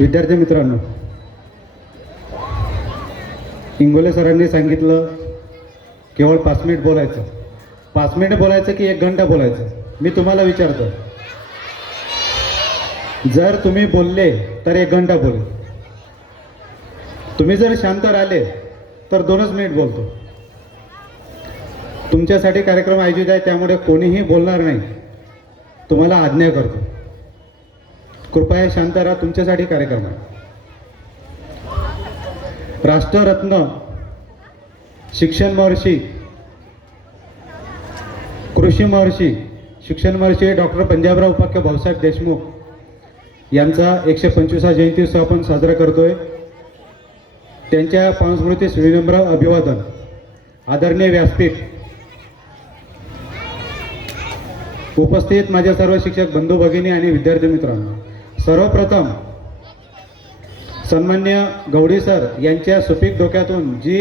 विद्यार्थी मित्रांनो इंगोले सरांनी सांगितलं केवळ पाच मिनिट बोलायचं. पाच मिनिट बोलायचं की एक घंटा बोलायचं? मी तुम्हाला विचारतो. जर तुम्ही बोलले तर एक घंटा बोल. तुम्ही जर शांत राहिले तर दोनच मिनिट बोलतो. तुमच्यासाठी कार्यक्रम आयोजित आहे त्यामुळे कोणीही बोलणार नाही. तुम्हाला आज्ञा करतो. कृपया शांत राहा तुमच्यासाठी कार्यक्रम आहे. राष्ट्ररत्न शिक्षण महर्षी कृषी महर्षी शिक्षण महर्षी डॉक्टर पंजाबराव उपाख्य भाऊसाहेब देशमुख यांचा एकशे पंचवीसा जयंती उत्सव आपण साजरा करतोय. त्यांच्या पावस्मृतीस विनम्र अभिवादन. आदरणीय व्यासपीठ. उपस्थित माझ्या सर्व शिक्षक बंधू भगिनी आणि विद्यार्थी मित्रांनो. सर्वप्रथम सन्मान्य गवडी सर यांच्या सुपीक डोक्यातून जी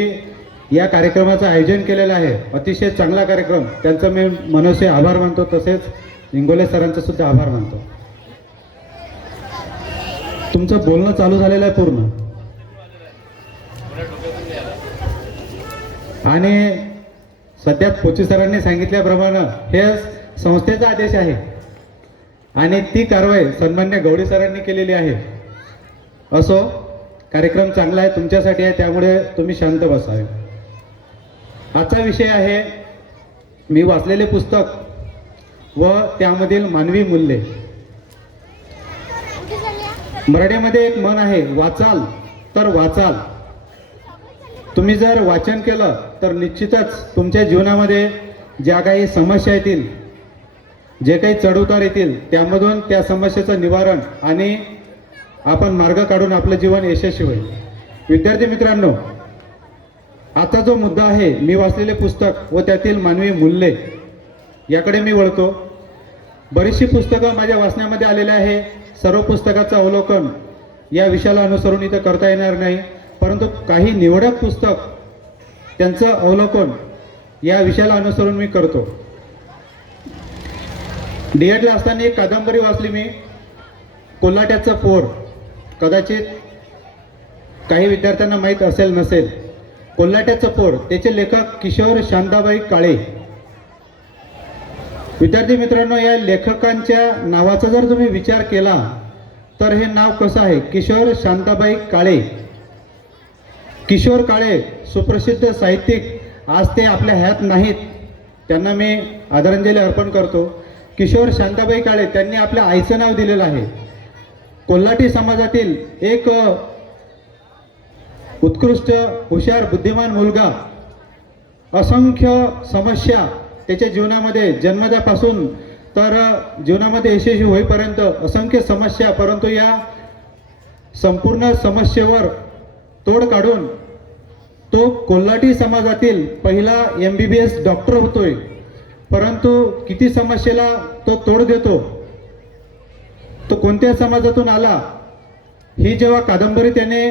या कार्यक्रमाचं आयोजन केलेलं आहे अतिशय चांगला कार्यक्रम त्यांचं मी मनसे आभार मानतो तसेच इंगोले सरांचा सुद्धा आभार मानतो. तुमचं बोलणं चालू झालेलं आहे पूर्ण. आणि सध्या पोची सरांनी सांगितल्याप्रमाणे हे संस्थेचा आदेश आहे. आणि ती कारवाई सन्मान्य गवडे सरांनी केलेली आहे. असो कार्यक्रम चांगला आहे तुमच्यासाठी आहे त्यामुळे तुम्ही शांत बसावे. आजचा विषय आहे मी वाचलेले पुस्तक व त्यामधील मानवी मूल्ये. मराठीमध्ये एक मन आहे वाचाल तर वाचाल. तुम्ही जर वाचन केलं तर निश्चितच तुमच्या जीवनामध्ये ज्या काही समस्या येतील जे काही चढउतार येतील त्यामधून त्या समस्येचं निवारण आणि आपण मार्ग काढून आपलं जीवन यशस्वी होईल. विद्यार्थी मित्रांनो आता जो मुद्दा आहे मी वाचलेले पुस्तक व त्यातील मानवी मूल्ये याकडे मी वळतो. बरीचशी पुस्तकं माझ्या वाचण्यामध्ये आलेले आहे. सर्व पुस्तकाचं अवलोकन या विषयाला अनुसरून इथं करता येणार नाही. परंतु काही निवडक पुस्तक त्यांचं अवलोकन या विषयाला अनुसरून मी करतो. डीएडला असताना एक कादंबरी वाचली मी. कोल्हाट्याचं पोर. कदाचित काही विद्यार्थ्यांना माहीत असेल नसेल. कोल्हाट्याचं पोर. त्याचे लेखक किशोर शांताबाई काळे. विद्यार्थी मित्रांनो या लेखकांच्या नावाचा जर तुम्ही विचार केला तर हे नाव कसं आहे? किशोर शांताबाई काळे. किशोर काळे सुप्रसिद्ध साहित्यिक. आज ते आपल्या ह्यात नाहीत. त्यांना मी आदरांजली अर्पण करतो. किशोर शांताबाई काळे त्यांनी आपल्या आईचं नाव दिलेलं आहे. कोल्हाटी समाजातील एक उत्कृष्ट हुशार बुद्धिमान मुलगा असंख्य समस्या त्याच्या जीवनामध्ये जन्मदापासून तर जीवनामध्ये यशस्वी होईपर्यंत असंख्य समस्या परंतु या संपूर्ण समस्येवर तोड काढून तो कोल्हाटी समाजातील पहिला M B B S doctor होतोय. परंतु किती समस्येला तो तोड देतो? तो कोणत्या समाजातून आला? ही जेव्हा कादंबरी त्याने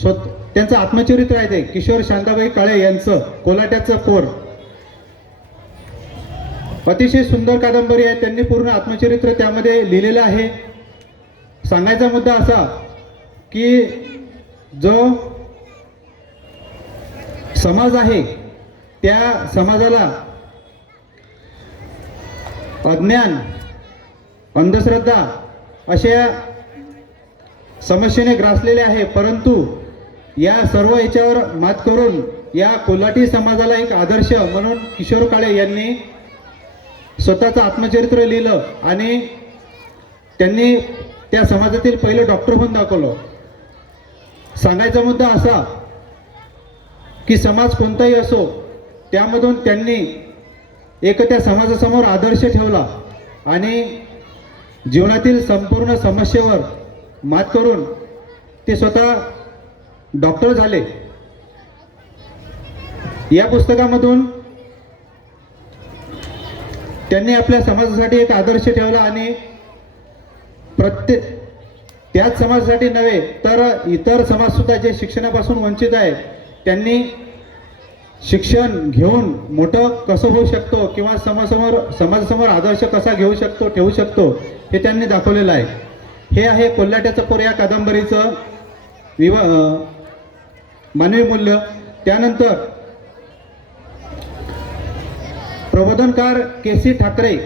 स्वत त्यांचं आत्मचरित्र आहे ते किशोर शांताबाई काळे यांचं कोल्हाट्याचं पोर. अतिशय सुंदर कादंबरी आहे त्यांनी पूर्ण आत्मचरित्र त्यामध्ये लिहिलेलं आहे. सांगायचा मुद्दा असा की जो समाज आहे त्या समाजाला अज्ञान अंधश्रद्धा अशा समस्येने ग्रासलेले आहे. परंतु या सर्व याच्यावर मात करून या कोल्हाटी समाजाला एक आदर्श म्हणून किशोर काळे यांनी स्वतःचं आत्मचरित्र लिहिलं आणि त्यांनी त्या समाजातील पहिलं डॉक्टर होऊन दाखवलं. सांगायचा मुद्दा असा की समाज कोणताही असो त्यामधून त्यांनी एक त्या समाजासमोर आदर्श ठेवला आणि जीवनातील संपूर्ण समस्येवर मात करून ते स्वतः डॉक्टर झाले. या पुस्तकामधून त्यांनी आपल्या समाजासाठी एक आदर्श ठेवला आणि प्रत्येक त्याच समाजासाठी नव्हे तर इतर समाजसुद्धा जे शिक्षणापासून वंचित आहे त्यांनी शिक्षण घेऊन मोठं कसं होऊ शकतो किंवा समाजासमोर समाजासमोर आदर्श कसा घेऊ शकतो ठेवू शकतो हे त्यांनी दाखवलेलं आहे. हे आहे कोल्हाट्याचं पोर या कादंबरीचं विवा मानवी मूल्य. त्यानंतर प्रबोधनकार के सी ठाकरे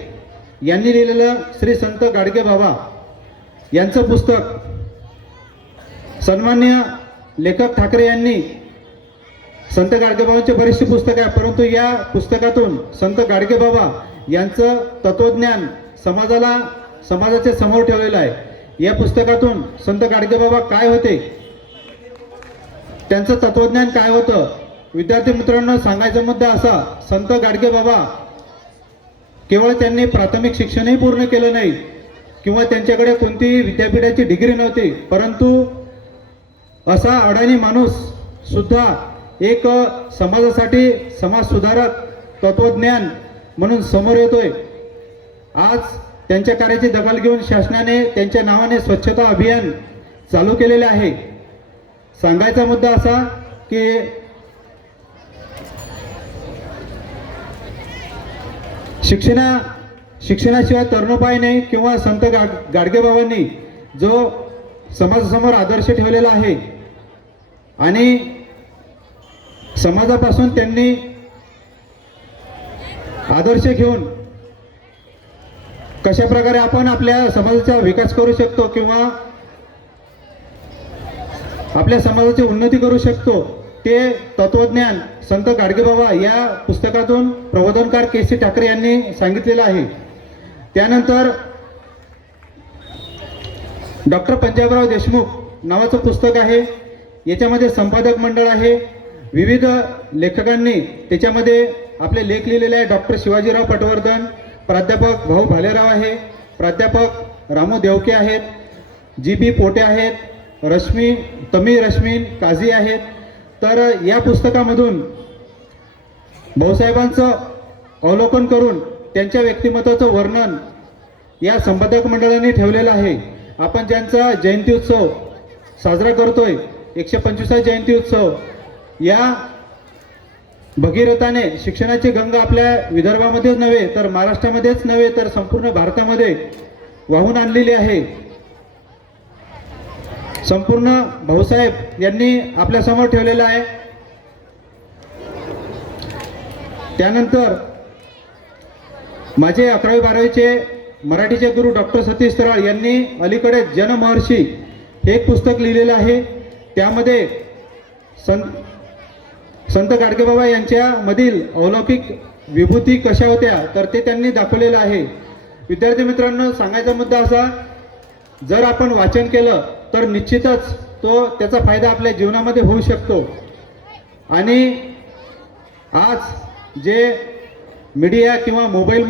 यांनी लिहिलेलं श्री संत गाडगे बाबा यांचं पुस्तक सन्मान्य लेखक ठाकरे यांनी संत गाडगेबाबांचे बरीचशी पुस्तकं आहे परंतु या पुस्तकातून संत गाडगेबाबा यांचं तत्वज्ञान समाजाला समाजाच्या समोर ठेवलेलं आहे. या पुस्तकातून संत गाडगेबाबा काय होते? त्यांचं तत्वज्ञान काय होतं? विद्यार्थी मित्रांनो सांगायचा मुद्दा असा संत गाडगेबाबा केवळ त्यांनी प्राथमिक शिक्षणही पूर्ण केलं नाही किंवा त्यांच्याकडे कोणतीही विद्यापीठाची डिग्री नव्हती परंतु असा अडाणी माणूस सुद्धा एक समाजासाठी समाज सुधारक तत्वज्ञान म्हणून समोर येतोय. आज त्यांच्या कार्याची दखल घेऊन शासनाने त्यांच्या नावाने स्वच्छता अभियान चालू केलेले आहे. सांगायचा मुद्दा असा की शिक्षणा शिक्षणाशिवाय तरुणोपायने किंवा संत गा गाडगेबाबांनी जो समाजासमोर आदर्श ठेवलेला आहे आणि समाजापासून त्यांनी आदर्श घेऊन कशा प्रकारे आपण आपल्या समाजाचा विकास करू शकतो किंवा आपल्या समाजाची उन्नती करू शकतो ते तत्वज्ञान संत गाडगेबाबा या पुस्तकातून प्रबोधनकार के सी ठाकरे यांनी सांगितलेलं आहे. त्यानंतर डॉक्टर पंजाबराव देशमुख नावाचं पुस्तक आहे. याच्यामध्ये संपादक मंडळ आहे. विविध लेखकांनी त्याच्यामध्ये आपले लेख लिहिलेले आहे. डॉक्टर शिवाजीराव पटवर्धन प्राध्यापक भाऊ भालेराव आहे प्राध्यापक रामू देवके आहेत जी बी पोटे आहेत रश्मी तमी रश्मीन काझी आहेत. तर या पुस्तकामधून भाऊसाहेबांचं अवलोकन करून त्यांच्या व्यक्तिमत्वाचं वर्णन या संपादक मंडळाने ठेवलेलं आहे. आपण ज्यांचा जयंती उत्सव साजरा करतोय एकशे पंचवीसा जयंती उत्सव या भगीरथाने शिक्षणाची गंगा आपल्या विदर्भामध्येच नव्हे तर महाराष्ट्रामध्येच नव्हे तर संपूर्ण भारतामध्ये वाहून आणलेली आहे. संपूर्ण भाऊसाहेब यांनी आपल्यासमोर ठेवलेलं आहे. त्यानंतर माझे अकरावी बारावीचे मराठीचे गुरु डॉक्टर सतीश तराळ यांनी अलीकडे जनमहर्षी हे एक पुस्तक लिहिलेलं आहे. त्यामध्ये संत संत गाडगेबाबा यांच्यामधील अलौकिक विभूती कशा होत्या तर ते त्यांनी दाखवलेलं आहे. विद्यार्थी मित्रांनो सांगायचा मुद्दा असा जर आपण वाचन केलं तर निश्चितच तो त्याचा फायदा आपल्या जीवनामध्ये होऊ शकतो. आणि आज जे मीडिया किंवा मोबाईल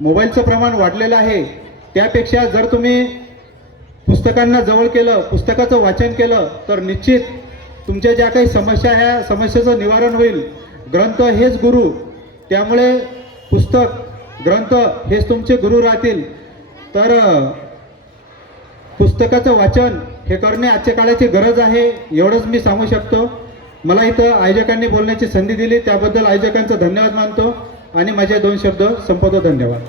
मोबाईलचं प्रमाण वाढलेलं आहे त्यापेक्षा जर तुम्ही पुस्तकांना जवळ केलं पुस्तकाचं वाचन केलं तर निश्चित तुमच्या ज्या काही समस्या ह्या समस्येचं निवारण होईल. ग्रंथ हेच गुरु. त्यामुळे पुस्तक ग्रंथ हेच तुमचे गुरु राहतील. तर पुस्तकाचं वाचन हे करणे आजच्या काळाची गरज आहे एवढंच मी सांगू शकतो. मला इथं आयोजकांनी बोलण्याची संधी दिली त्याबद्दल आयोजकांचा धन्यवाद मानतो. आणि माझे दोन शब्द संपवतो धन्यवाद.